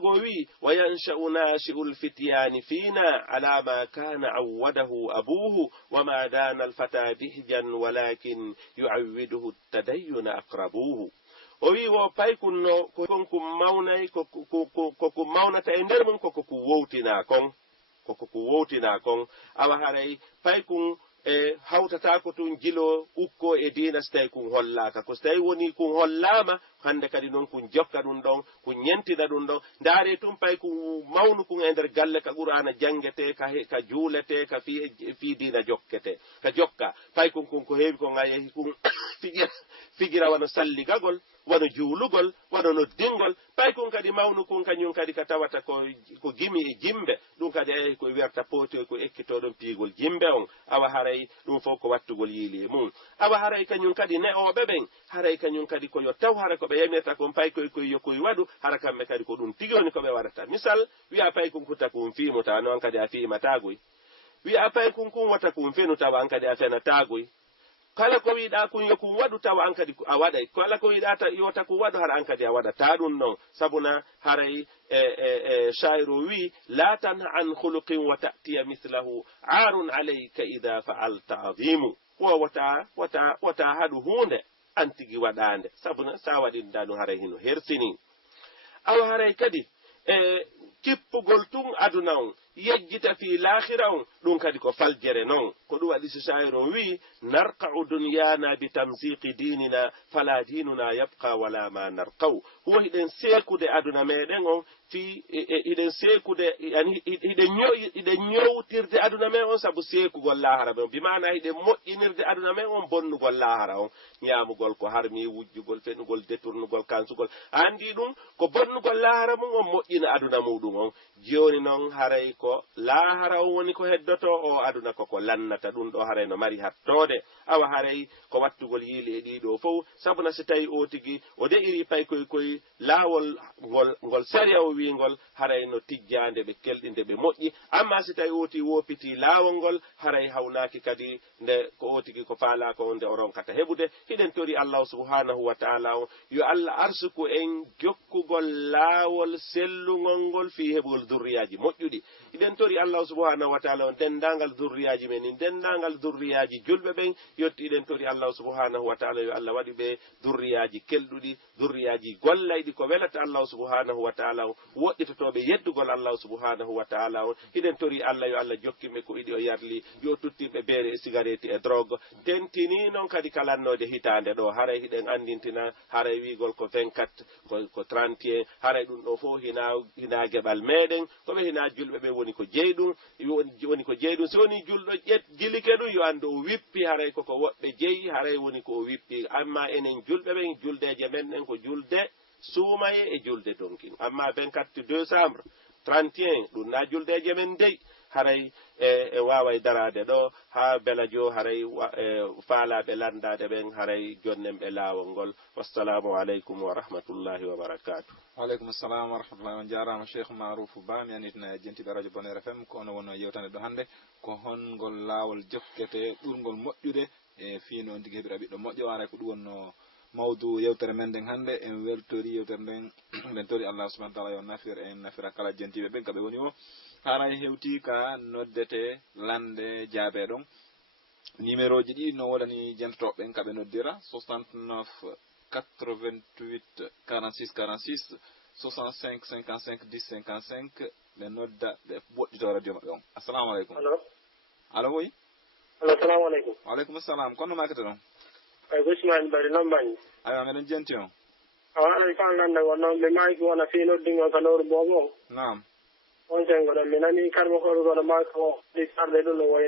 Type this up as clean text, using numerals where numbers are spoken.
gowi wa yansha'u nashi'ul fityani fina ala ma kana awwadahu abuhu wa ma dana al-fata bihjan walakin yu'awwiduhu at-tadayyun aqrabuhu o wi wo paykunno ko konko mawnay ko mawnata e nder mum ko wowtina kon awa haray paykun hawtata ko tun jilo ukko e dina so tawi kun hollaka ko so tawi woni kun hollama hande kadi noon kun jokka ɗum ɗon kun ñentina ɗum ɗon ndaare tum pay kun mawnu kun e nder galle ka qur'ana jangete ka juulete ka fi dina jokkete ka jokka pay kun ko heewi ko ngayehi kun figira wano salligagol wano juulugol wano noddingol pay kun kadi mawnu kun kañum kadi ka tawata ko gimi e jimbe ɗum kadi ayi ko werta poti ko ekkitoɗon piigol jimbe on awa haray ɗum fof ko wattugol yiili e mum awa haray kañum kadi ne'oɓe ɓen haray kañum kadi koyo taw hara ko ɓe yamirta kon pay koye waɗu hara kamɓe kadi ko ɗum tigi woni ko ɓe waɗata misal wiya pay kun kutta kun fimuta no an kadi a fimatagoy wiya pay kun wata kun fenu tawa an kadi a fenatagoy kala ko wiɗa kun yo kun waɗu tawa an kadi a waɗay kala ko wiɗa yota kun waɗu hara an kadi a waɗata ɗum noon sabuna haray shairu wi la tanha an khuluqin wa ta'tiya mithlahu arun alayka idha fa'alta azimu wata haɗu hunde an tigi waɗande sabuna sa waɗinda ɗum haray hino hersini awa haray kadi kippugol tun aduna on yejjita fi lahira on ɗum kadi ko faljere noon ko ɗum waɗi so shairu wi narqa'u dunyana bi tamsiqi dinina fala dinuna yabqa wala ma narqaw huwa hiɗen seekude aduna meɗen on fi hiɗen seekude yani hiɗen ñowtirde aduna men on sabu seekugol lahara men bimana hiɗen moƴƴinirde aduna men on bonnugol lahara on ñamugol ko harmi wujjugol fenugol détournugol kansugol andi ɗum ko bonnugol lahara mum on moƴƴina aduna muɗum on joni noon haray ko lahara on woni ko heddoto o aduna koko lannata ɗum ɗo haray no mari hattode awa haray ko wattugol yiili e ɗiɗo fof sabuna so tawi o tigi o de'iri pay koye laawol ngol sariya o wingol haray no tijjande ɓe kelɗinde ɓe moƴƴi amma so tawi oti wopiti laawol ngol haray hawnaki kadi nde ko o tigi ko faala ko nde o ronkata heɓude hiɗen tori Allah subhanahu wa ta'ala o yo Allah arsuku en jokkugol laawol sellugol ngol fi heɓugol durriyaji moƴƴuɗi hiɗen tori Allah subhanahu wa ta'ala on dendagal durriyaji men dendagal durriyaji julɓe ɓen yotti hiɗen tori Allah subhanahu wa ta'ala yo Allah waɗi ɓe durriyaji kelɗuɗi durriyaji gollayɗi ko welata Allah subhanahu wa ta'ala o woɗɗitotoɓe yeddugol Allah subhanahu wa ta'ala on hiɗen tori Allah yo Allah jokkiɓe ko iɗi o yarli yo tuttinɓe beere e cigarette e drogue tentini noon kadi kalannode hitande ɗo haray hiɗen andintina haray wigol ko 24 ko 31 haray ɗum ɗo fof hina geɓal meɗen koɓe hina julɓe ɓe woni ko jeyɗum so woni julɗo jilike ɗum yo andu o wippi haray koko woɓɓe jeeyi haray woni ko o wippi amma enen julɓe ɓen juldeje men ɗen ko julde suumaye e julde donkin amma 24 décembre 31 ɗum na juldeje men dey haray e waway darade ɗo ha belajo haray faalaɓe landade ɓen haray jonnem ɓe laawol ngol wassalamu aleykum wa rahmatullahi wa barakatuh. waaleykum assalam wa rahmatullahi on jarama cheikh Maroufou Ba mi anitna jentiɓe radio Bonheur FM ko ono wonno yewtande ɗo hannde ko hongol laawol jokkete ɓurgol moƴƴude e fiino on tigui heɓira ɓiɗɗo moƴƴo waray ko ɗum wonno mawdu yewtere men nden hannde en weltori yewtere nden nden tori Allah subhanahu wa ta'ala yo nafir en nafira kala jentiɓe ɓen kaɓe woni o haray hewti ka noddete lande jaabe ɗon numéro ji ɗi no waɗani jentotoɓe ɓen kaɓe noddira 69 88 46 46 65 55 10 55 ɓe nodda ɓe ɓoɗɗito radio maɓɓe on. Assalamu aleykum. Allo woy. Assalamu aleykum. Waaleykum assalam kono makete ɗon ay gosmani bari nombañi aywa meɗen jenti on awa aɗa fa ganda gon noon ɓe mayki wona fi noddingo ka lowru boobo naam on sengo ɗon mi nani karmo koɗo goɗo maka o ɗi sarde ɗum no woy